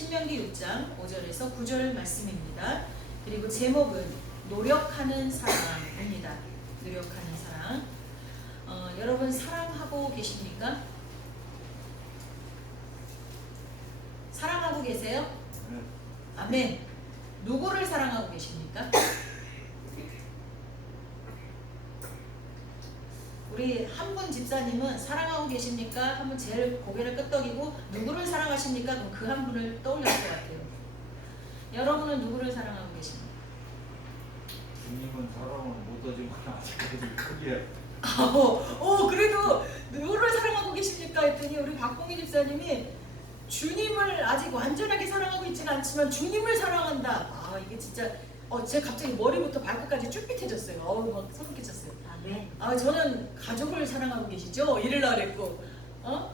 신명기 6장 5절에서 9절 말씀입니다. 그리고 제목은 노력하는 사랑입니다. 노력하는 사랑. 여러분 사랑하고 계십니까? 사랑하고 계세요? 아멘. 누구를 사랑하고 계십니까? 우리 한 분 집사님은 사랑하고 계십니까? 하면 제일 고개를 끄덕이고 누구를 사랑하십니까? 그럼 그 한 분을 떠올릴 것 같아요. 여러분은 누구를 사랑하고 계십니까? 주님은 사랑을 못하지만 아직까지 크게. 그래도 누구를 사랑하고 계십니까? 했더니 우리 박봉희 집사님이 주님을 아직 완전하게 사랑하고 있지는 않지만 주님을 사랑한다. 이게 진짜 제가 갑자기 머리부터 발끝까지 쭈삣해졌어요. 막 소름 끼쳤어요. 네. 저는 가족을 사랑하고 계시죠? 이러려고 그랬고,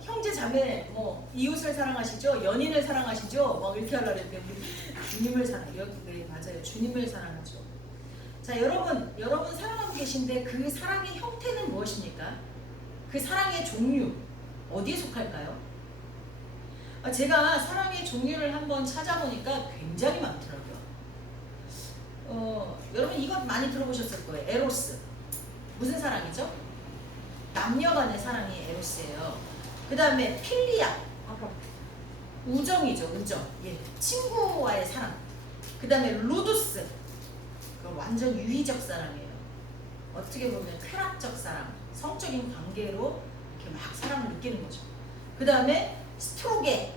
형제 자매, 이웃을 사랑하시죠? 연인을 사랑하시죠? 막 이렇게 하려고 그랬는데 우리 주님을 사랑해요. 네, 맞아요. 주님을 사랑하죠. 자, 여러분 사랑하고 계신데 그 사랑의 형태는 무엇입니까? 그 사랑의 종류 어디에 속할까요? 제가 사랑의 종류를 한번 찾아보니까 굉장히 많더라고요. 여러분 이것 많이 들어보셨을 거예요. 에로스. 무슨 사랑이죠? 남녀 간의 사랑이 에로스예요. 그 다음에 필리아. 우정이죠. 우정. 예. 친구와의 사랑. 그 다음에 루두스. 그건 완전 유의적 사랑이에요. 어떻게 보면 쾌락적 사랑. 성적인 관계로 이렇게 막 사랑을 느끼는 거죠. 그 다음에 스트로게.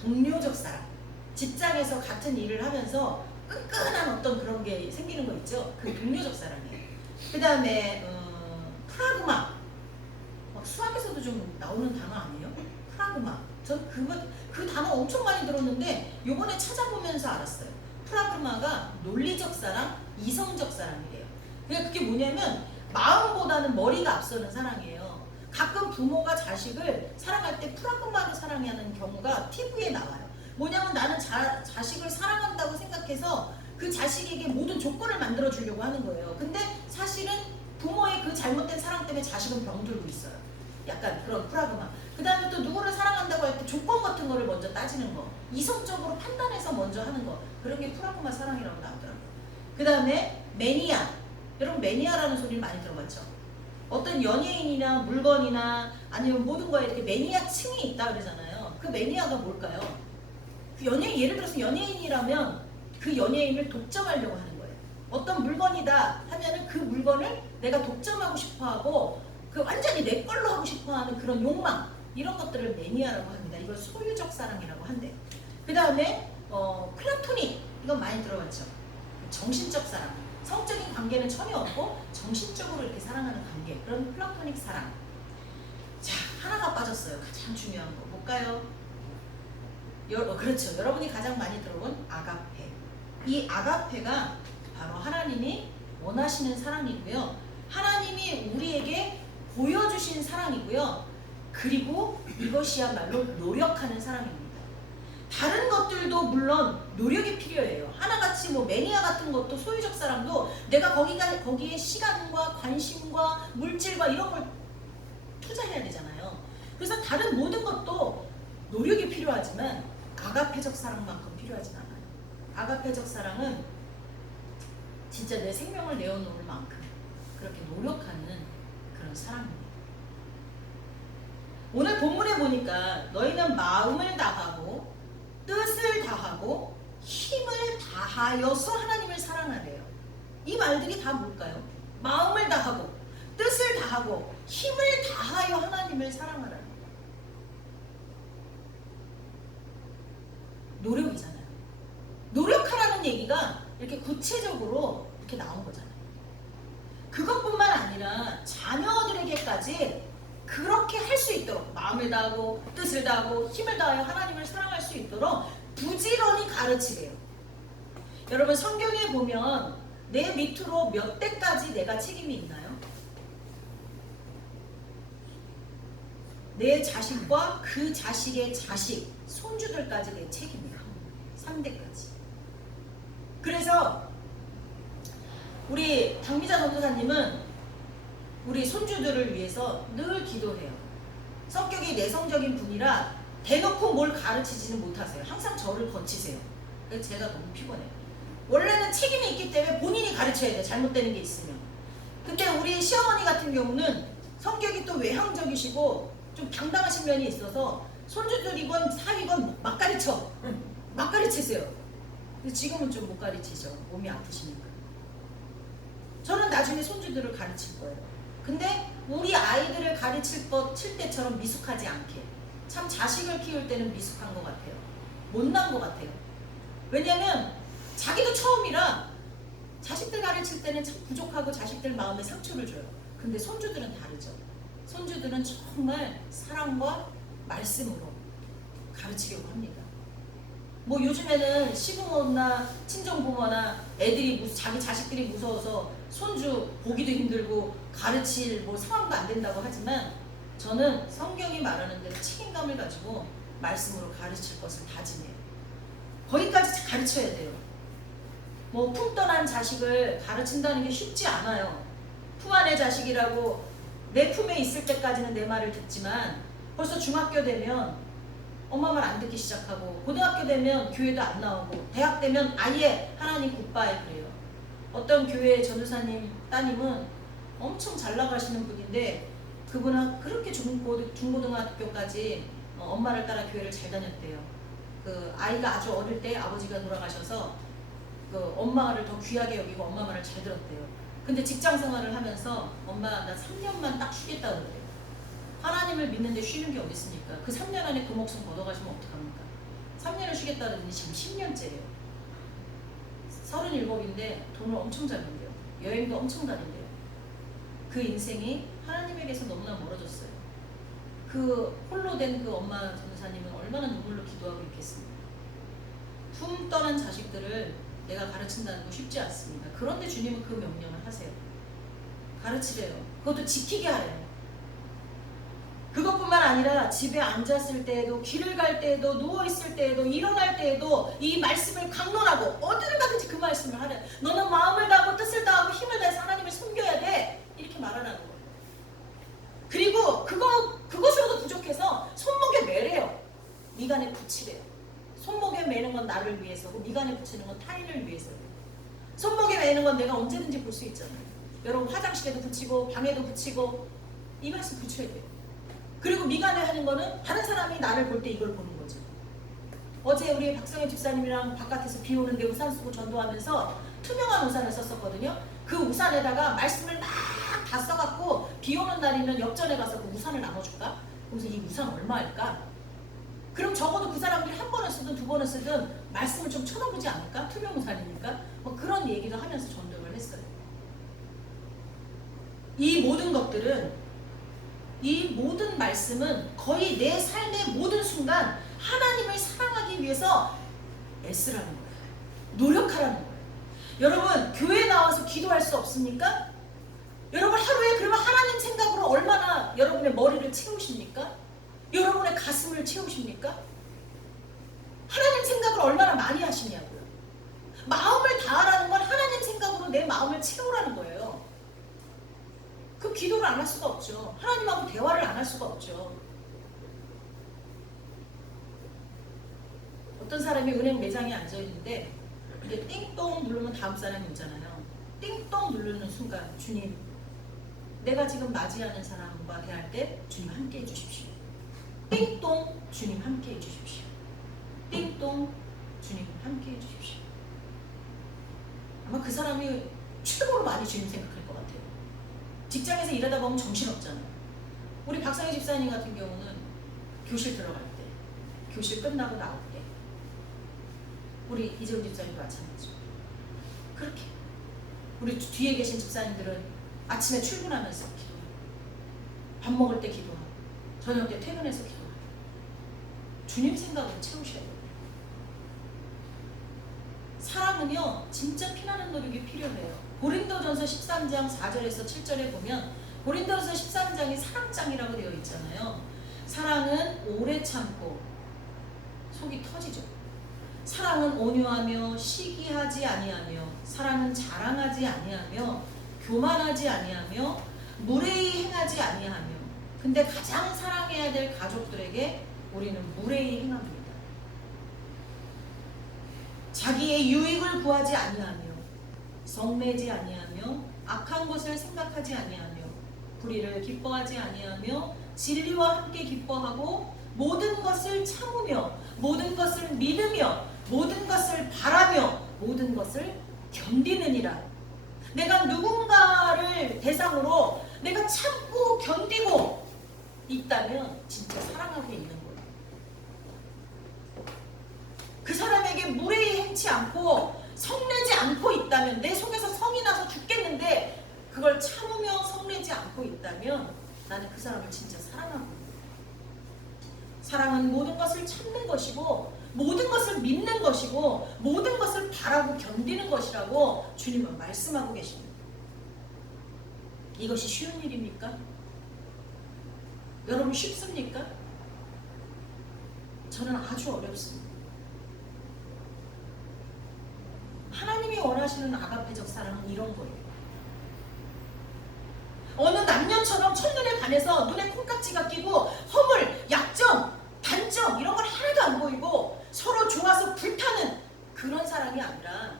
동료적 사랑. 직장에서 같은 일을 하면서 끈끈한 어떤 그런 게 생기는 거 있죠? 그 동료적 사랑이에요. 그 다음에 프라그마. 수학에서도 좀 나오는 단어 아니에요? 프라그마. 전 그 단어 엄청 많이 들었는데 요번에 찾아보면서 알았어요. 프라그마가 논리적 사랑, 이성적 사랑이래요. 그러니까 그게 뭐냐면 마음보다는 머리가 앞서는 사랑이에요. 가끔 부모가 자식을 사랑할 때 프라그마로 사랑하는 경우가 TV에 나와요. 뭐냐면 나는 자식을 사랑한다고 생각해서 그 자식에게 모든 조건을 만들어 주려고 하는 거예요. 근데 사실은 부모의 그 잘못된 사랑 때문에 자식은 병들고 있어요. 약간 그런 프라그마. 그 다음에 또 누구를 사랑한다고 할 때 조건 같은 거를 먼저 따지는 거. 이성적으로 판단해서 먼저 하는 거. 그런 게 프라그마 사랑이라고 나오더라고요. 그 다음에 매니아. 여러분 매니아라는 소리를 많이 들어봤죠? 어떤 연예인이나 물건이나 아니면 모든 거에 이렇게 매니아층이 있다 그러잖아요. 그 매니아가 뭘까요? 예를 들어서 연예인이라면 그 연예인을 독점하려고 하는 거예요. 어떤 물건이다 하면은 그 물건을 내가 독점하고 싶어 하고 그 완전히 내 걸로 하고 싶어 하는 그런 욕망, 이런 것들을 매니아라고 합니다. 이걸 소유적 사랑이라고 한대요. 그 다음에 플라토닉, 이건 많이 들어봤죠? 정신적 사랑. 성적인 관계는 전혀 없고 정신적으로 이렇게 사랑하는 관계, 그런 플라토닉 사랑. 자, 하나가 빠졌어요. 가장 중요한 거 뭘까요? 그렇죠. 여러분이 가장 많이 들어본 아가페. 이 아가페가 바로 하나님이 원하시는 사랑이고요. 하나님이 우리에게 보여주신 사랑이고요. 그리고 이것이야말로 노력하는 사랑입니다. 다른 것들도 물론 노력이 필요해요. 하나같이 매니아 같은 것도 소유적 사랑도 내가 거기에 시간과 관심과 물질과 이런 걸 투자해야 되잖아요. 그래서 다른 모든 것도 노력이 필요하지만 아가페적 사랑만큼 필요하진 않아요. 아가페적 사랑은 진짜 내 생명을 내어놓을 만큼 그렇게 노력하는 그런 사랑입니다. 오늘 본문에 보니까 너희는 마음을 다하고 뜻을 다하고 힘을 다하여서 하나님을 사랑하래요. 이 말들이 다 뭘까요? 마음을 다하고 뜻을 다하고 힘을 다하여 하나님을 사랑하라는 거예요. 노력이잖아요. 노력하라는 얘기가 이렇게 구체적으로 이렇게 나온 거잖아요. 그것뿐만 아니라 자녀들에게까지 그렇게 할 수 있도록 마음을 다하고 뜻을 다하고 힘을 다하여 하나님을 사랑할 수 있도록 부지런히 가르치래요. 여러분 성경에 보면 내 밑으로 몇 대까지 내가 책임이 있나요? 내 자식과 그 자식의 자식, 손주들까지 내 책임이에요. 3대까지. 그래서 우리 박미자 전도사님은 우리 손주들을 위해서 늘 기도해요. 성격이 내성적인 분이라 대놓고 뭘 가르치지는 못하세요. 항상 저를 거치세요. 그래서 제가 너무 피곤해요. 원래는 책임이 있기 때문에 본인이 가르쳐야 돼요. 잘못되는 게 있으면. 근데 우리 시어머니 같은 경우는 성격이 또 외향적이시고 좀 당당하신 면이 있어서 손주들이건 사위건 막 가르쳐. 막 가르치세요. 근데 지금은 좀 못 가르치죠. 몸이 아프시니까. 저는 나중에 손주들을 가르칠 거예요. 근데 우리 아이들을 가르칠 때처럼 미숙하지 않게. 참 자식을 키울 때는 미숙한 것 같아요. 못난 것 같아요. 왜냐면 자기도 처음이라 자식들 가르칠 때는 참 부족하고 자식들 마음에 상처를 줘요. 근데 손주들은 다르죠. 손주들은 정말 사랑과 말씀으로 가르치려고 합니다. 뭐 요즘에는 시부모나 친정부모나 애들이 자기 자식들이 무서워서 손주 보기도 힘들고 가르칠 뭐 상황도 안 된다고 하지만 저는 성경이 말하는 대로 책임감을 가지고 말씀으로 가르칠 것을 다짐해요. 거기까지 가르쳐야 돼요. 뭐 품 떠난 자식을 가르친다는 게 쉽지 않아요. 품 안의 자식이라고 내 품에 있을 때까지는 내 말을 듣지만 벌써 중학교 되면 엄마 말 안 듣기 시작하고 고등학교 되면 교회도 안 나오고 대학 되면 아예 하나님 굿바이 그래요. 어떤 교회 전도사님 따님은 엄청 잘 나가시는 분인데 그분은 그렇게 중고등학교까지 엄마를 따라 교회를 잘 다녔대요. 그 아이가 아주 어릴 때 아버지가 돌아가셔서 그 엄마를 더 귀하게 여기고 엄마 말을 잘 들었대요. 근데 직장 생활을 하면서 엄마 나 3년만 딱 쉬겠다 그러대요. 하나님을 믿는데 쉬는 게 어디 있습니까? 그 3년 안에 그 목숨 걷어가시면 어떡합니까? 3년을 쉬겠다 그러더니 지금 10년째예요. 37인데 돈을 엄청 잘 번대요. 여행도 엄청 다닌대요. 그 인생이 하나님에게서 너무나 멀어졌어요. 그 홀로 된 그 엄마 전도사님은 얼마나 눈물로 기도하고 있겠습니까? 품 떠난 자식들을 내가 가르친다는 거 쉽지 않습니다. 그런데 주님은 그 명령을 하세요. 가르치래요. 그것도 지키게 하래요. 그것뿐만 아니라 집에 앉았을 때에도 길을 갈 때에도 누워있을 때에도 일어날 때에도 이 말씀을 강론하고 어디를 가든지 그 말씀을 하래. 너는 마음을 다하고 뜻을 다하고 힘을 다해서 하나님을 섬겨야 돼. 이렇게 말하라는 거예요. 그리고 그것으로도 부족해서 손목에 매래요. 미간에 붙이래요. 손목에 매는 건 나를 위해서고 미간에 붙이는 건 타인을 위해서예요. 손목에 매는 건 내가 언제든지 볼 수 있잖아요. 여러분 화장실에도 붙이고 방에도 붙이고 이 말씀 붙여야 돼요. 그리고 미간에 하는 거는 다른 사람이 나를 볼 때 이걸 보는 거죠. 어제 우리 박성현 집사님이랑 바깥에서 비 오는데 우산 쓰고 전도하면서 투명한 우산을 썼었거든요. 그 우산에다가 말씀을 막 다 써갖고 비 오는 날이면 역전에 가서 그 우산을 나눠줄까? 그래서 이 우산 얼마일까? 그럼 적어도 그 사람들이 한 번을 쓰든 두 번을 쓰든 말씀을 좀 쳐다보지 않을까? 투명 우산이니까. 뭐 그런 얘기도 하면서 전도를 했어요. 이 모든 것들은 이 모든 말씀은 거의 내 삶의 모든 순간 하나님을 사랑하기 위해서 애쓰라는 거예요. 노력하라는 거예요. 여러분 교회 나와서 기도할 수 없습니까? 여러분 하루에 그러면 하나님 생각으로 얼마나 여러분의 머리를 채우십니까? 여러분의 가슴을 채우십니까? 하나님 생각을 얼마나 많이 하시냐고요. 마음을 다하라는 건 하나님 생각으로 내 마음을 채우라는 거예요. 그 기도를 안 할 수가 없죠. 하나님하고 대화를 안 할 수가 없죠. 어떤 사람이 은행 매장에 앉아있는데 이게 띵동 누르면 다음 사람이 오잖아요. 띵동 누르는 순간 주님 내가 지금 맞이하는 사람과 대할 때 주님 함께 해주십시오. 띵동 주님 함께 해주십시오. 띵동 주님 함께 해주십시오. 아마 그 사람이 최고로 많이 주님 생각할 것 같아요. 직장에서 일하다 보면 정신없잖아요. 우리 박상희 집사님 같은 경우는 교실 들어갈 때, 교실 끝나고 나올 때, 우리 이재훈 집사님도 마찬가지죠. 그렇게 우리 뒤에 계신 집사님들은 아침에 출근하면서 기도해요. 밥 먹을 때 기도하고 저녁 때 퇴근해서 기도하고 주님 생각으로 채우셔야 돼요. 사람은요 진짜 피나는 노력이 필요해요. 고린도전서 13장 4절에서 7절에 보면 고린도전서 13장이 사랑장이라고 되어 있잖아요. 사랑은 오래 참고 속이 터지죠. 사랑은 온유하며 시기하지 아니하며 사랑은 자랑하지 아니하며 교만하지 아니하며 무례히 행하지 아니하며 근데 가장 사랑해야 될 가족들에게 우리는 무례히 행합니다. 자기의 유익을 구하지 아니하며 성내지 아니하며 악한 것을 생각하지 아니하며 불의를 기뻐하지 아니하며 진리와 함께 기뻐하고 모든 것을 참으며 모든 것을 믿으며 모든 것을 바라며 모든 것을 견디느니라. 내가 누군가를 대상으로 내가 참고 견디고 있다면 진짜 사랑하고 있는 거예요. 그 사람에게 무례히 행치 않고 성내지 않고 있다면, 내 속에서 성이 나서 죽겠는데 그걸 참으며 성내지 않고 있다면 나는 그 사람을 진짜 사랑하고 있는 거예요. 사랑은 모든 것을 참는 것이고 모든 것을 믿는 것이고 모든 것을 바라고 견디는 것이라고 주님은 말씀하고 계십니다. 이것이 쉬운 일입니까? 여러분 쉽습니까? 저는 아주 어렵습니다. 하나님이 원하시는 아가페적 사랑은 이런 거예요. 어느 남녀처럼 첫눈에 반해서 눈에 콩깍지가 끼고 허물, 약점, 단점 이런 걸 하나도 안 보이고 서로 좋아서 불타는 그런 사랑이 아니라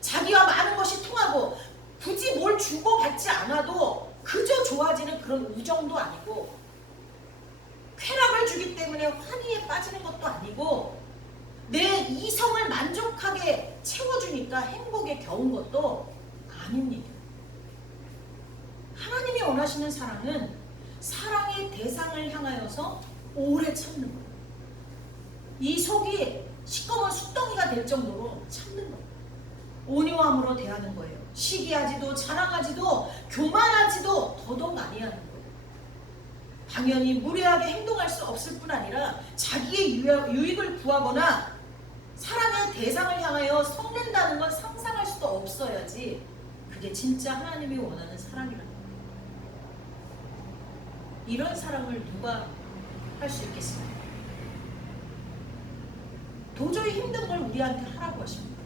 자기와 많은 것이 통하고 굳이 뭘 주고받지 않아도 그저 좋아지는 그런 우정도 아니고 쾌락을 주기 때문에 환희에 빠지는 것도 아니고 내 이성을 만족하게 채워주니까 행복에 겨운 것도 아닙니다. 하나님이 원하시는 사랑은 사랑의 대상을 향하여서 오래 참는 거예요. 이 속이 시꺼먼 숫덩이가 될 정도로 참는 거예요. 온유함으로 대하는 거예요. 시기하지도 자랑하지도 교만하지도 더더욱 아니하는 거예요. 당연히 무례하게 행동할 수 없을 뿐 아니라 자기의 유익을 구하거나 사랑의 대상을 향하여 성낸다는 건 상상할 수도 없어야지 그게 진짜 하나님이 원하는 사랑이라는 거예요. 이런 사랑을 누가 할 수 있겠습니까? 도저히 힘든 걸 우리한테 하라고 하십니다.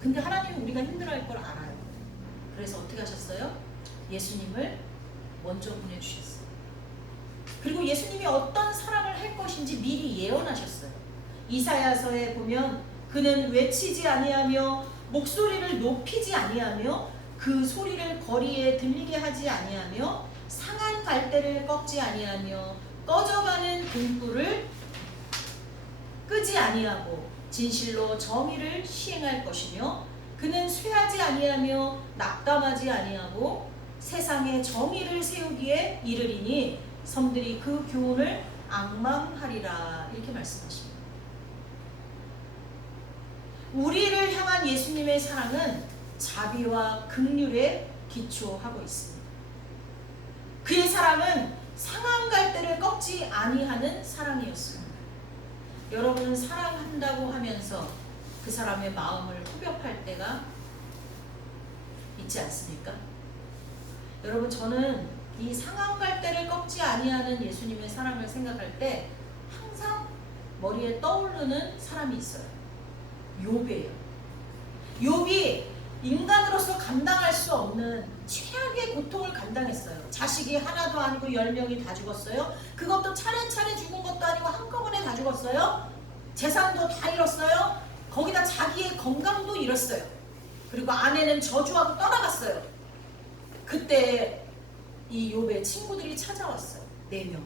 근데 하나님은 우리가 힘들어할 걸 알아요. 그래서 어떻게 하셨어요? 예수님을 먼저 보내주셨어요. 그리고 예수님이 어떤 사랑을 할 것인지 미리 예언하셨어요. 이사야서에 보면 그는 외치지 아니하며 목소리를 높이지 아니하며 그 소리를 거리에 들리게 하지 아니하며 상한 갈대를 꺾지 아니하며 꺼져가는 등불을 끄지 아니하고 진실로 정의를 시행할 것이며 그는 쇠하지 아니하며 낙담하지 아니하고 세상에 정의를 세우기에 이르리니 섬들이 그 교훈을 앙망하리라. 이렇게 말씀하십니다. 우리를 향한 예수님의 사랑은 자비와 긍휼에 기초하고 있습니다. 그의 사랑은 상한 갈대를 꺾지 아니하는 사랑이었습니다. 여러분은 사랑한다고 하면서 그 사람의 마음을 후벼팔 때가 있지 않습니까? 여러분, 저는 이 상한 갈대를 꺾지 아니하는 예수님의 사랑을 생각할 때 항상 머리에 떠오르는 사람이 있어요. 욥이에요. 욥이 인간으로서 감당할 수 없는 최악의 고통을 감당했어요. 자식이 하나도 아니고 10명이 다 죽었어요. 그것도 차례차례 죽은 것도 아니고 한꺼번에 다 죽었어요. 재산도 다 잃었어요. 거기다 자기의 건강도 잃었어요. 그리고 아내는 저주하고 떠나갔어요. 그때 이 욥의 친구들이 찾아왔어요. 4명.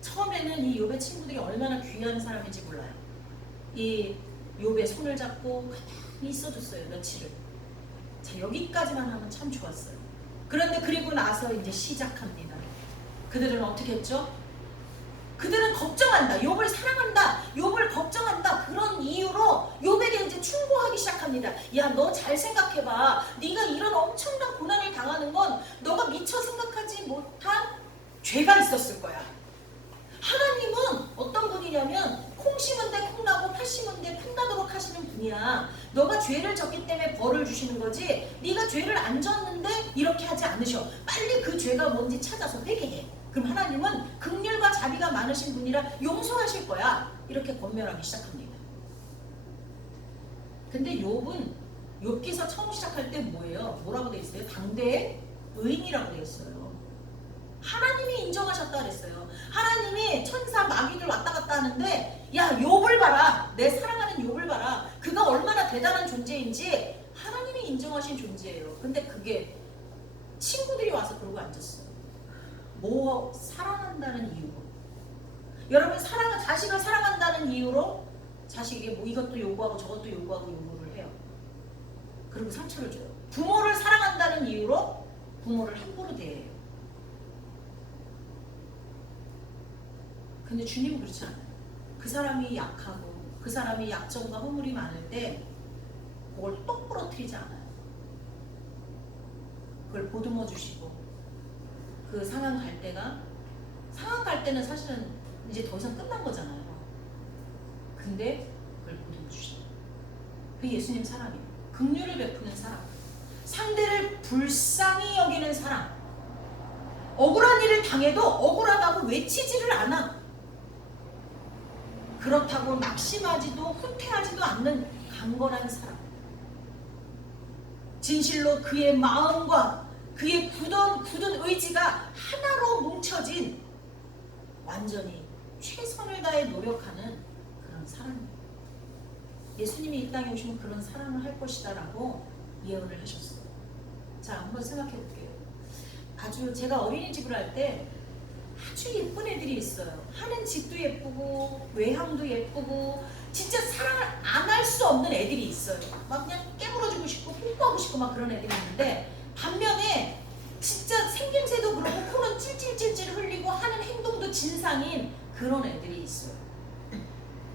처음에는 이 욥의 친구들이 얼마나 귀한 사람인지 몰라요. 이 욥의 손을 잡고 가만히 있어줬어요. 며칠을. 자, 여기까지만 하면 참 좋았어요. 그런데 그리고 나서 이제 시작합니다. 그들은 어떻게 했죠? 그들은 걱정한다. 욥을 사랑한다. 욥을 걱정한다. 그런 이유로 욥에게 이제 충고하기 시작합니다. 야, 너 잘 생각해봐. 네가 이런 엄청난 고난을 당하는 건 너가 미처 생각하지 못한 죄가 있었을 거야. 하나님은 어떤 분이냐면 콩 심은 데 콩 나고 팥 심은 데 팥 나도록 하시는 분이야. 너가 죄를 졌기 때문에 벌을 주시는 거지 네가 죄를 안 졌는데 이렇게 하지 않으셔. 빨리 그 죄가 뭔지 찾아서 회개해. 그럼 하나님은 긍휼과 자비가 많으신 분이라 용서하실 거야. 이렇게 권면하기 시작합니다. 근데 욥은 욥기서 처음 시작할 때 뭐예요? 뭐라고 돼 있어요? 당대의 의인이라고 돼 있어요. 하나님이 인정하셨다 그랬어요. 하나님이 천사 마귀들 왔다 갔다 하는데 야 욥을 봐라. 내 사랑하는 욥을 봐라. 그가 얼마나 대단한 존재인지 하나님이 인정하신 존재예요. 근데 그게 친구들이 와서 그러고 앉았어요. 뭐 사랑한다는 이유로. 여러분 자식을 사랑한다는 이유로 자식에게 뭐 이것도 요구하고 저것도 요구하고 요구를 해요. 그리고 상처를 줘요. 부모를 사랑한다는 이유로 부모를 함부로 대해요. 근데 주님은 그렇지 않아요. 그 사람이 약하고 그 사람이 약점과 허물이 많을 때 그걸 똑 부러뜨리지 않아요. 그걸 보듬어 주시고 그 상황 갈 때는 사실은 이제 더 이상 끝난 거잖아요. 근데 그걸 보듬어 주시죠. 그게 예수님 사랑이에요. 긍휼을 베푸는 사랑, 상대를 불쌍히 여기는 사랑. 억울한 일을 당해도 억울하다고 외치지를 않아. 그렇다고 낙심하지도 후퇴하지도 않는 강건한 사랑. 진실로 그의 마음과 그의 굳은 의지가 하나로 뭉쳐진 완전히 최선을 다해 노력하는 그런 사랑입니다. 예수님이 이 땅에 오시면 그런 사랑을 할 것이다 라고 예언을 하셨어요. 자, 한번 생각해 볼게요. 제가 어린이집을 할 때 아주 예쁜 애들이 있어요. 하는 짓도 예쁘고 외향도 예쁘고 진짜 사랑을 안 할 수 없는 애들이 있어요. 막 그냥 깨물어주고 싶고 뽀뽀하고 싶고 막 그런 애들이 있는데, 반면에 진짜 생김새도 그렇고 코는 찔찔찔찔 흘리고 하는 행동도 진상인 그런 애들이 있어요.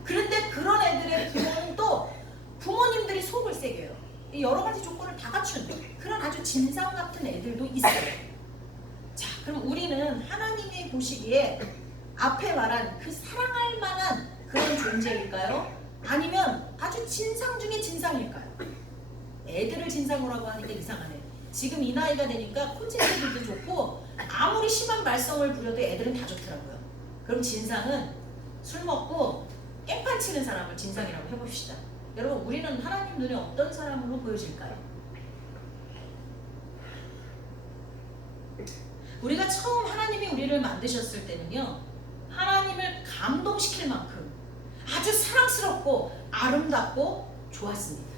그런데 그런 애들의 부모는 또 부모님들이 속을 새겨요. 여러 가지 조건을 다 갖춘 그런 아주 진상 같은 애들도 있어요. 자, 그럼 우리는 하나님이 보시기에 앞에 말한 그 사랑할 만한 그런 존재일까요? 아니면 아주 진상 중에 진상일까요? 애들을 진상으로 하니까 이상하네. 지금 이 나이가 되니까 콘센트들도 좋고 아무리 심한 말썽을 부려도 애들은 다 좋더라고요. 그럼 진상은 술 먹고 깽판 치는 사람을 진상이라고 해봅시다. 여러분, 우리는 하나님 눈에 어떤 사람으로 보여질까요? 우리가 처음 하나님이 우리를 만드셨을 때는요, 하나님을 감동시킬 만큼 아주 사랑스럽고 아름답고 좋았습니다.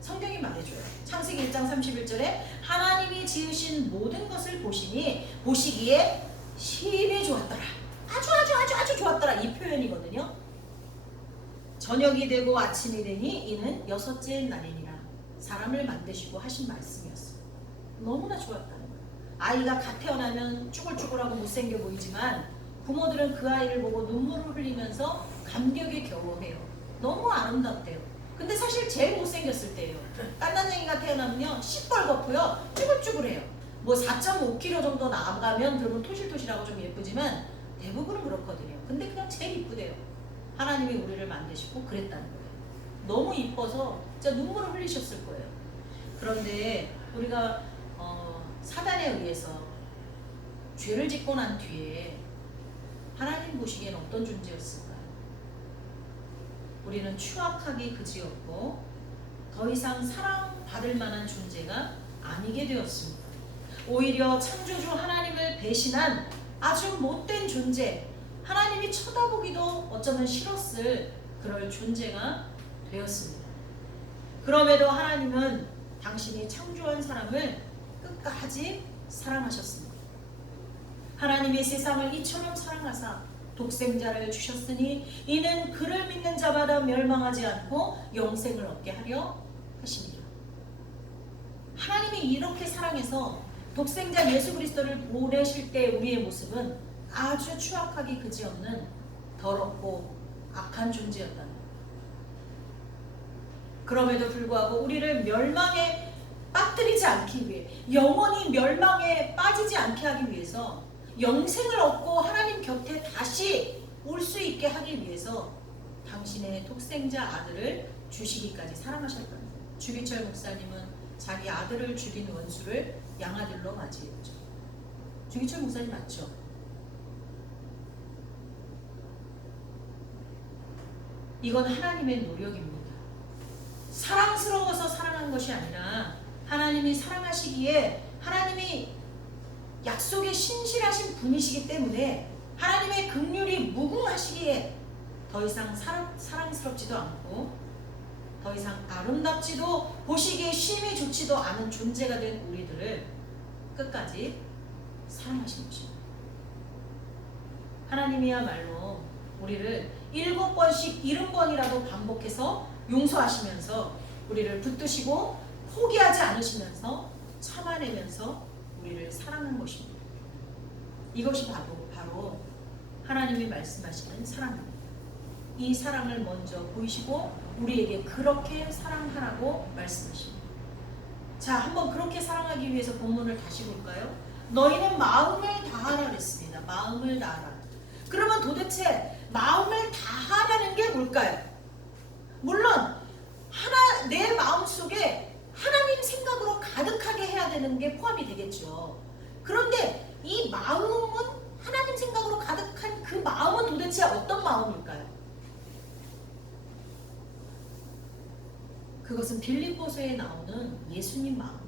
성경이 말해줘요. 창세기 1장 31절에 하나님이 지으신 모든 것을 보시기에 심히 좋았더라. 아주 좋았더라. 이 표현이거든요. 저녁이 되고 아침이 되니 이는 여섯째 날이니라. 사람을 만드시고 하신 말씀이었어요. 너무나 좋았다는 거예요. 아이가 갓 태어나면 쭈글쭈글하고 못생겨 보이지만 부모들은 그 아이를 보고 눈물을 흘리면서 감격에 겨워해요. 너무 아름답대요. 근데 사실 제일 못생겼을 때예요. 깐난쟁이가 태어나면요 시뻘겋고요 쭈글쭈글해요. 뭐 4.5kg 정도 나가면 그러면 토실토실하고 좀 예쁘지만 대부분은 그렇거든요. 근데 그냥 제일 이쁘대요. 하나님이 우리를 만드시고 그랬다는 거예요. 너무 이뻐서 진짜 눈물을 흘리셨을 거예요. 그런데 우리가 사단에 의해서 죄를 짓고 난 뒤에 하나님 보시기에는 어떤 존재였을까요? 우리는 추악하기 그지없고 더 이상 사랑받을 만한 존재가 아니게 되었습니다. 오히려 창조주 하나님을 배신한 아주 못된 존재, 하나님이 쳐다보기도 어쩌면 싫었을 그럴 존재가 되었습니다. 그럼에도 하나님은 당신이 창조한 사람을 끝까지 사랑하셨습니다. 하나님이 세상을 이처럼 사랑하사 독생자를 주셨으니 이는 그를 믿는 자마다 멸망하지 않고 영생을 얻게 하려 하십니다. 하나님이 이렇게 사랑해서 독생자 예수 그리스도를 보내실 때 우리의 모습은 아주 추악하기 그지없는 더럽고 악한 존재였다는 거예요. 그럼에도 불구하고 우리를 멸망에 빠뜨리지 않기 위해, 영원히 멸망에 빠지지 않게 하기 위해서, 영생을 얻고 하나님 곁에 다시 올 수 있게 하기 위해서 당신의 독생자 아들을 주시기까지 사랑하셨다는 거예요. 주기철 목사님은 자기 아들을 죽인 원수를 양아들로 맞이했죠. 주기철 목사님 맞죠? 이건 하나님의 노력입니다. 사랑스러워서 사랑한 것이 아니라 하나님이 사랑하시기에 하나님이 약속에 신실하신 분이시기 때문에 하나님의 긍휼이 무궁하시기에 더 이상 사랑스럽지도 않고 더 이상 아름답지도 보시기에 쉼이 좋지도 않은 존재가 된 우리들을 끝까지 사랑하신 것입니다. 하나님이야말로 우리를 7번씩 70번이라도 반복해서 용서하시면서 우리를 붙드시고 포기하지 않으시면서 참아내면서 우리를 사랑한 것입니다. 이것이 바로 하나님이 말씀하시는 사랑입니다. 이 사랑을 먼저 보이시고 우리에게 그렇게 사랑하라고 말씀하십니다. 자, 한번 그렇게 사랑하기 위해서 본문을 다시 볼까요? 너희는 마음을 다하라 그랬습니다. 마음을 다하라. 그러면 도대체 마음을 다하라는 게 뭘까요? 물론 내 마음속에 하나님 생각으로 가득하게 해야 되는 게 포함이 되겠죠. 그런데 이 마음은 하나님 생각으로 가득한 그 마음은 도대체 어떤 마음일까요? 그것은 빌립보서에 나오는 예수님 마음입니다.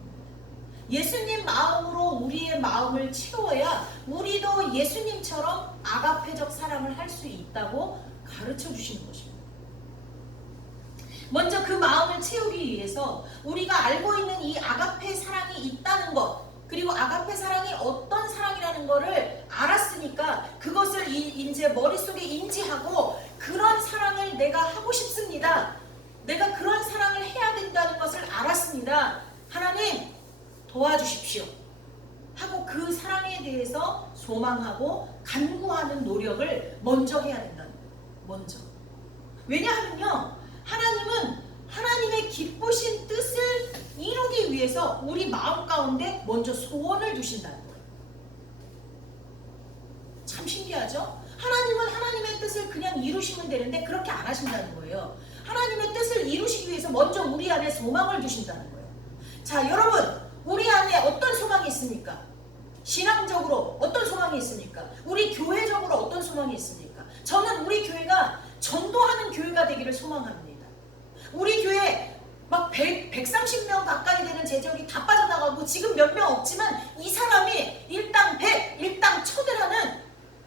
예수님 마음으로 우리의 마음을 채워야 우리도 예수님처럼 아가페적 사랑을 할 수 있다고 가르쳐 주시는 것입니다. 먼저 그 마음을 채우기 위해서 우리가 알고 있는 이 아가페 사랑이 있다는 것, 그리고 아가페 사랑이 어떤 사랑이라는 것을 알았으니까 그것을 이제 머릿속에 인지하고 그런 사랑을 내가 하고 싶습니다. 내가 그런 사랑을 해야 된다는 것을 알았습니다. 하나님 도와주십시오 하고 그 사랑에 대해서 소망하고 간구하는 노력을 먼저 해야 된다는 거예요. 먼저. 왜냐하면요, 하나님은 하나님의 기쁘신 뜻을 이루기 위해서 우리 마음 가운데 먼저 소원을 두신다는 거예요. 참 신기하죠? 하나님은 하나님의 뜻을 그냥 이루시면 되는데 그렇게 안 하신다는 거예요. 하나님의 뜻을 이루시기 위해서 먼저 우리 안에 소망을 두신다는 거예요. 자, 여러분, 우리 안에 어떤 소망이 있습니까? 신앙적으로 어떤 소망이 있습니까? 우리 교회적으로 어떤 소망이 있습니까? 저는 우리 교회가 전도하는 교회가 되기를 소망합니다. 우리 교회 막 130명 가까이 되는 재정이 다 빠져나가고 지금 몇 명 없지만 이 사람이 일당 100, 일당 1000을 하는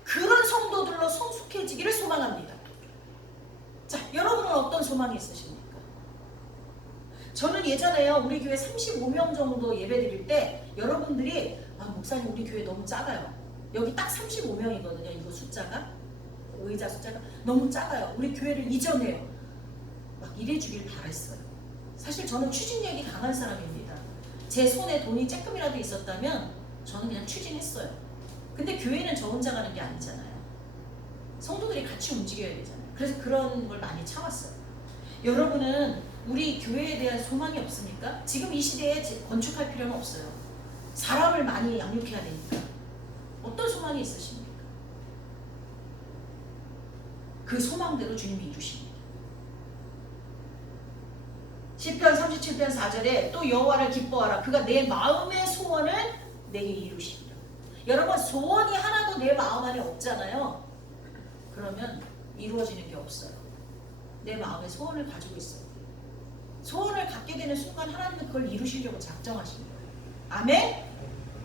그런 성도들로 성숙해지기를 소망합니다. 자, 여러분은 어떤 소망이 있으십니까? 저는 예전에요, 우리 교회 35명 정도 예배 드릴 때 여러분들이 목사님 우리 교회 너무 작아요. 여기 딱 35명이거든요. 이거 숫자가, 의자 숫자가 너무 작아요. 우리 교회를 이전해요. 막 이래주길 바랬어요. 사실 저는 추진력이 강한 사람입니다. 제 손에 돈이 조금이라도 있었다면 저는 그냥 추진했어요. 근데 교회는 저 혼자 가는 게 아니잖아요. 성도들이 같이 움직여야 되잖아요. 그래서 그런 걸 많이 참았어요. 여러분은 우리 교회에 대한 소망이 없습니까? 지금 이 시대에 건축할 필요는 없어요. 사람을 많이 양육해야 되니까. 어떤 소망이 있으십니까? 그 소망대로 주님이 이루십니다. 시편 37편 4절에 또 여호와를 기뻐하라. 그가 내 마음의 소원을 내게 이루시리라. 여러분, 소원이 하나도 내 마음 안에 없잖아요. 그러면 이루어지는 게 없어요. 내 마음에 소원을 가지고 있어요. 소원을 갖게 되는 순간 하나님은 그걸 이루시려고 작정하신 거예요. 아멘?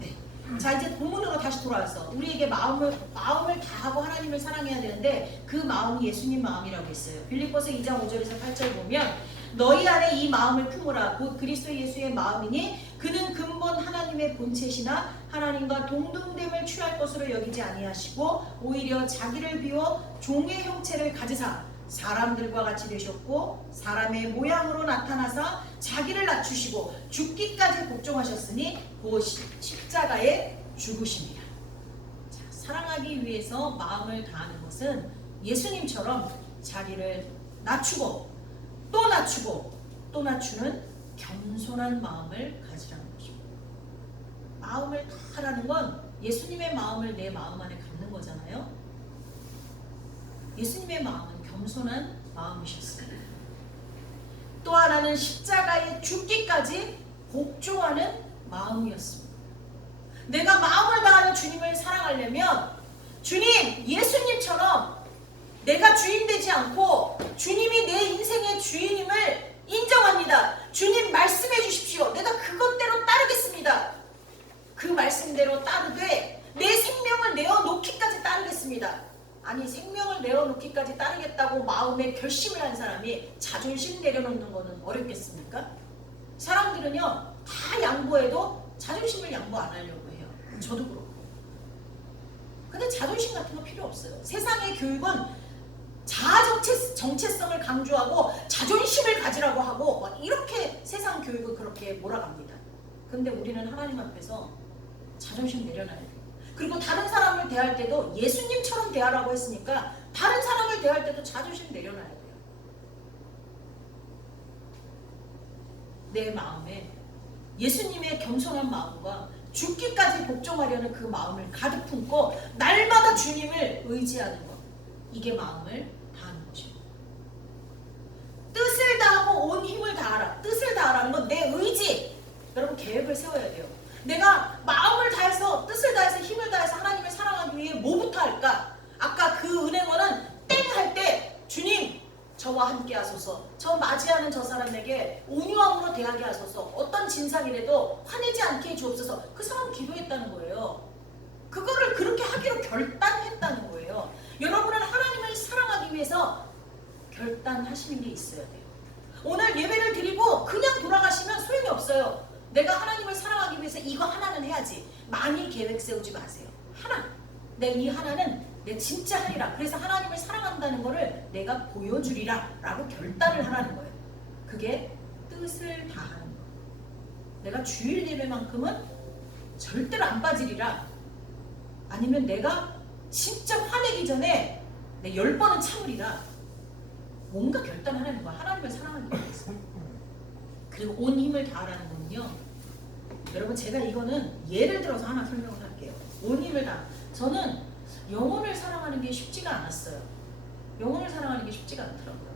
네. 자, 이제 본문으로 다시 돌아와서 우리에게 마음을 다하고 하나님을 사랑해야 되는데 그 마음이 예수님 마음이라고 했어요. 빌립보서 2장 5절에서 8절 보면 너희 안에 이 마음을 품으라. 곧 그리스도 예수의 마음이니 그는 근본 하나님의 본체시나 하나님과 동등됨을 취할 것으로 여기지 아니하시고 오히려 자기를 비워 종의 형체를 가지사 사람들과 같이 되셨고 사람의 모양으로 나타나사 자기를 낮추시고 죽기까지 복종하셨으니 곧 십자가에 죽으십니다. 자, 사랑하기 위해서 마음을 다하는 것은 예수님처럼 자기를 낮추고 또 낮추고 또 낮추는 겸손한 마음을 가지라는 것입니다. 마음을 다하라는 건 예수님의 마음을 내 마음 안에 갖는 거잖아요. 예수님의 마음은 겸손한 마음이셨습니다. 또 하나는 십자가에 죽기까지 복종하는 마음이었습니다. 내가 마음을 다하는 주님을 사랑하려면 주님, 예수님처럼 내가 주인 되지 않고 주님이 내 인생의 주인임을 인정합니다. 주님 말씀해 주십시오. 내가 그것대로 따르겠습니다. 그 말씀대로 따르되 마음에 결심을 한 사람이 자존심 내려놓는 거는 어렵겠습니까? 사람들은요 다 양보해도 자존심을 양보 안 하려고 해요. 저도 그렇고. 근데 자존심 같은 거 필요 없어요. 세상의 교육은 자아 정체성을 강조하고 자존심을 가지라고 하고 막 이렇게 세상 교육은 그렇게 몰아갑니다. 근데 우리는 하나님 앞에서 자존심 내려놔야 돼요. 그리고 다른 사람을 대할 때도 예수님처럼 대하라고 했으니까 다른 사람을 대할 때도 자존심 내려놔야 돼요. 내 마음에 예수님의 겸손한 마음과 죽기까지 복종하려는 그 마음을 가득 품고 날마다 주님을 의지하는 것, 이게 마음을 다하는 것입니다. 뜻을 다하고 온 힘을 다하라. 뜻을 다하라는 건 내 의지. 여러분 계획을 세워야 돼요. 내가 마음을 다해서 뜻을 다해서 힘을 다해서 하나님을 사랑하기 위해 뭐부터 할까? 아까 그 은행원은 땡 할 때 주님 저와 함께 하소서, 저 맞이하는 저 사람에게 온유함으로 대하게 하소서, 어떤 진상이라도 화내지 않게 해주옵소서. 그 사람 기도했다는 거예요. 그거를 그렇게 하기로 결단했다는 거예요. 여러분은 하나님을 사랑하기 위해서 결단하시는 게 있어야 돼요. 오늘 예배를 드리고 그냥 돌아가시면 소용이 없어요. 내가 하나님을 사랑하기 위해서 이거 하나는 해야지. 많이 계획 세우지 마세요. 하나. 내 이 하나는 내 진짜 하리라. 그래서 하나님을 사랑한다는 거를 내가 보여주리라 라고 결단을 하라는 거예요. 그게 뜻을 다하는 거. 내가 주일 예배만큼은 절대로 안 빠지리라. 아니면 내가 진짜 화내기 전에 내 10번은 참으리라. 뭔가 결단하라는 거야. 하나님을 사랑하기 위해서. 그리고 온 힘을 다하라는 거는요, 여러분 제가 이거는 예를 들어서 하나 설명을 할게요. 온 힘을 다. 저는 영혼을 사랑하는 게 쉽지가 않았어요. 영혼을 사랑하는 게 쉽지가 않더라고요.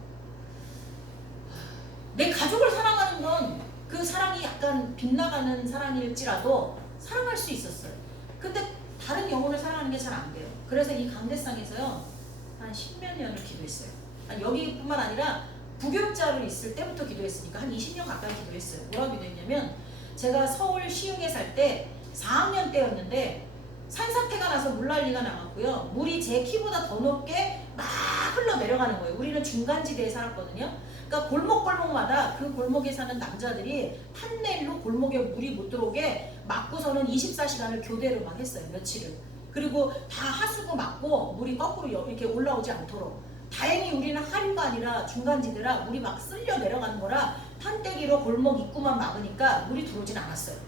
내 가족을 사랑하는 건 그 사랑이 약간 빗나가는 사랑일지라도 사랑할 수 있었어요. 근데 다른 영혼을 사랑하는 게 잘 안 돼요. 그래서 이 강대상에서요 한 10몇 년을 기도했어요. 여기뿐만 아니라 부교육자로 있을 때부터 기도했으니까 한 20년 가까이 기도했어요. 뭐라고 기도했냐면, 제가 서울 시흥에 살 때 4학년 때였는데 산사태가 나서 물난리가 나갔고요. 물이 제 키보다 더 높게 막 흘러내려가는 거예요. 우리는 중간지대에 살았거든요. 그러니까 골목골목마다 그 골목에 사는 남자들이 판넬로 골목에 물이 못 들어오게 막고서는 24시간을 교대를 막 했어요. 며칠을. 그리고 다 하수구 막고 물이 거꾸로 이렇게 올라오지 않도록. 다행히 우리는 하류가 아니라 중간지대라 물이 막 쓸려 내려가는 거라 판때기로 골목 입구만 막으니까 물이 들어오진 않았어요.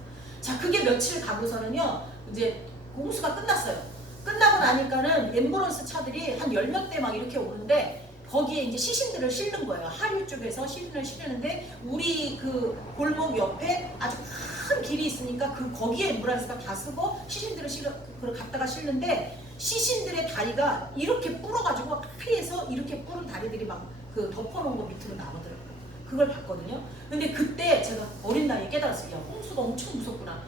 자, 그게 며칠 가고서는요 이제 공수가 끝났어요. 끝나고 나니까는 앰뷸런스 차들이 한 10몇 대 막 이렇게 오는데 거기에 이제 시신들을 실는 거예요. 하류 쪽에서 시신을 실는데 우리 그 골목 옆에 아주 큰 길이 있으니까 거기에 앰뷸런스가 다 쓰고 시신들을 갖다가 실는데, 시신들의 다리가 이렇게 불어가지고 피에서 이렇게 부른 다리들이 막 그 덮어놓은 거 밑으로 나오더라고요. 그걸 봤거든요. 근데 그때 제가 어린 나이에 깨달았어요. 야, 홍수가 엄청 무섭구나.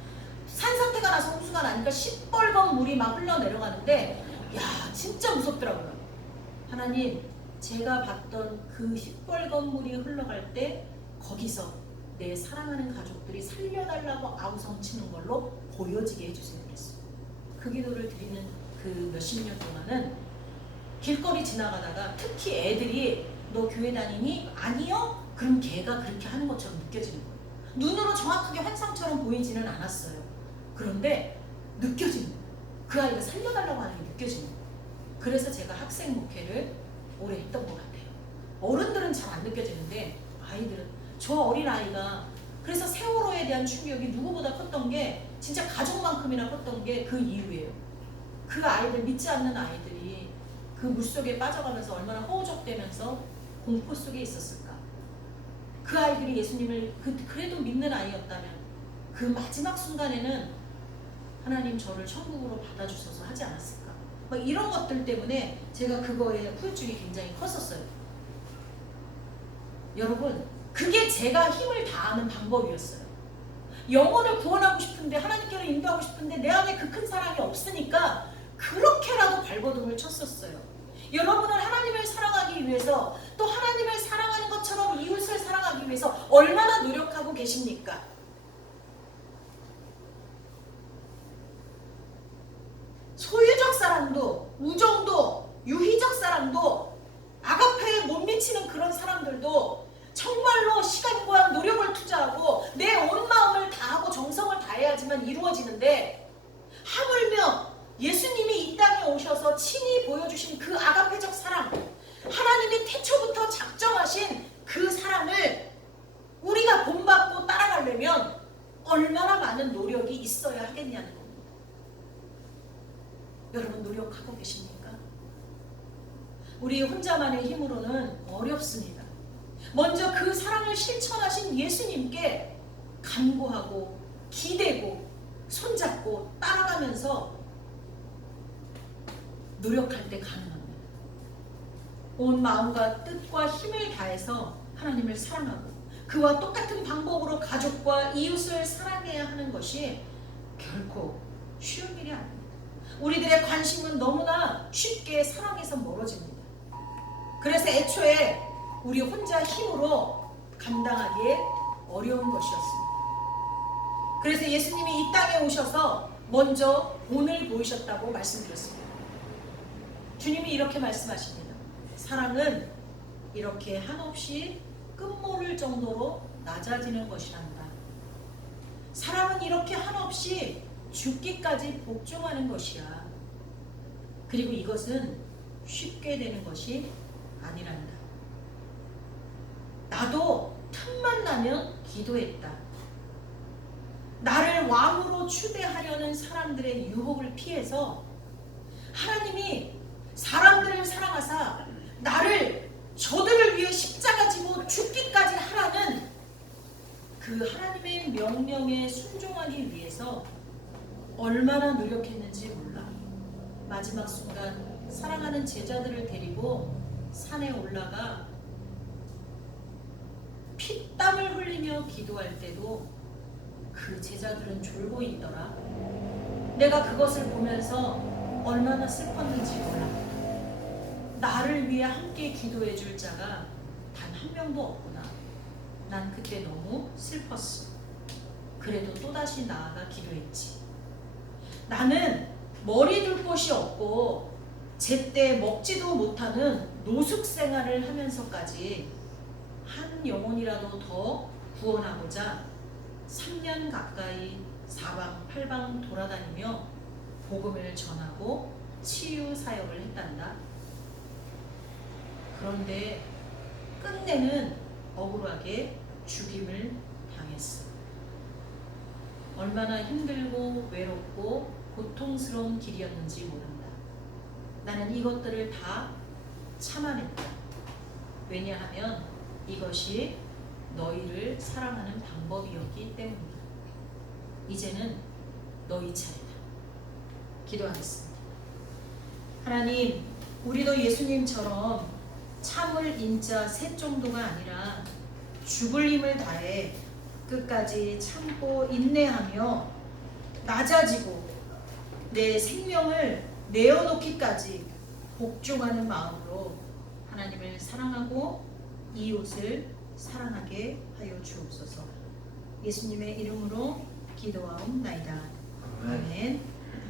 산사태가 나서 홍수가 나니까 시뻘건 물이 막 흘러내려가는데 야 진짜 무섭더라고요. 하나님, 제가 봤던 그 시뻘건 물이 흘러갈 때 거기서 내 사랑하는 가족들이 살려달라고 아우성치는 걸로 보여지게 해주세요 그랬어요. 그 기도를 드리는 그 몇십 년 동안은 길거리 지나가다가 특히 애들이 너 교회 다니니? 아니요? 그럼 걔가 그렇게 하는 것처럼 느껴지는 거예요. 눈으로 정확하게 환상처럼 보이지는 않았어요. 그런데 느껴지는 거예요. 그 아이가 살려달라고 하는 게 느껴지는 거예요. 그래서 제가 학생 목회를 오래 했던 것 같아요. 어른들은 잘 안 느껴지는데 아이들은, 저 어린 아이가 그래서 세월호에 대한 충격이 누구보다 컸던 게 진짜 가족만큼이나 컸던 게 그 이유예요. 그 아이들, 믿지 않는 아이들이 그 물속에 빠져가면서 얼마나 허우적대면서 공포 속에 있었을까. 그 아이들이 예수님을 그래도 믿는 아이였다면 그 마지막 순간에는 하나님 저를 천국으로 받아주셔서 하지 않았을까. 막 이런 것들 때문에 제가 그거에 후유증이 굉장히 컸었어요. 여러분, 그게 제가 힘을 다하는 방법이었어요. 영혼을 구원하고 싶은데, 하나님께로 인도하고 싶은데 내 안에 그 큰 사랑이 없으니까 그렇게라도 발버둥을 쳤었어요. 여러분은 하나님을 사랑하기 위해서, 또 하나님을 사랑하는 것처럼 이웃을 사랑하기 위해서 얼마나 노력하고 계십니까? 소유적 사랑도, 우정도, 유희적 사랑도, 아가페의 못 하고 계십니까? 우리 혼자만의 힘으로는 어렵습니다. 먼저 그 사랑을 실천하신 예수님께 간구하고 기대고 손잡고 따라가면서 노력할 때 가능합니다. 온 마음과 뜻과 힘을 다해서 하나님을 사랑하고 그와 똑같은 방법으로 가족과 이웃을 사랑해야 하는 것이 결코 쉬운 일이 아닙니다. 우리들의 관심은 너무나 쉽게 사랑에서 멀어집니다. 그래서 애초에 우리 혼자 힘으로 감당하기에 어려운 것이었습니다. 그래서 예수님이 이 땅에 오셔서 먼저 본을 보이셨다고 말씀드렸습니다. 주님이 이렇게 말씀하십니다. 사랑은 이렇게 한없이 끝모를 정도로 낮아지는 것이란다. 사랑은 이렇게 한없이 죽기까지 복종하는 것이야. 그리고 이것은 쉽게 되는 것이 아니란다. 나도 틈만 나면 기도했다. 나를 왕으로 추대하려는 사람들의 유혹을 피해서 하나님이 사람들을 사랑하사 나를 저들을 위해 십자가 지고 죽기까지 하라는 그 하나님의 명령에 순종하기 위해서 얼마나 노력했는지 몰라. 마지막 순간 사랑하는 제자들을 데리고 산에 올라가 피땀을 흘리며 기도할 때도 그 제자들은 졸고 있더라. 내가 그것을 보면서 얼마나 슬펐는지 몰라. 나를 위해 함께 기도해 줄 자가 단 한 명도 없구나. 난 그때 너무 슬펐어. 그래도 또다시 나아가 기도했지. 나는 머리 둘 곳이 없고 제때 먹지도 못하는 노숙 생활을 하면서까지 한 영혼이라도 더 구원하고자 3년 가까이 사방팔방 돌아다니며 복음을 전하고 치유 사역을 했단다. 그런데 끝내는 억울하게 죽임을 당했어. 얼마나 힘들고 외롭고 고통스러운 길이었는지 모른다. 나는 이것들을 다 참아냈다. 왜냐하면 이것이 너희를 사랑하는 방법이었기 때문이다. 이제는 너희 차례다. 기도하겠습니다. 하나님, 우리도 예수님처럼 참을 인자 셋 정도가 아니라 죽을 힘을 다해 끝까지 참고 인내하며 낮아지고 내 생명을 내어놓기까지 복종하는 마음으로 하나님을 사랑하고 이웃을 사랑하게 하여 주옵소서. 예수님의 이름으로 기도하옵나이다. 아멘.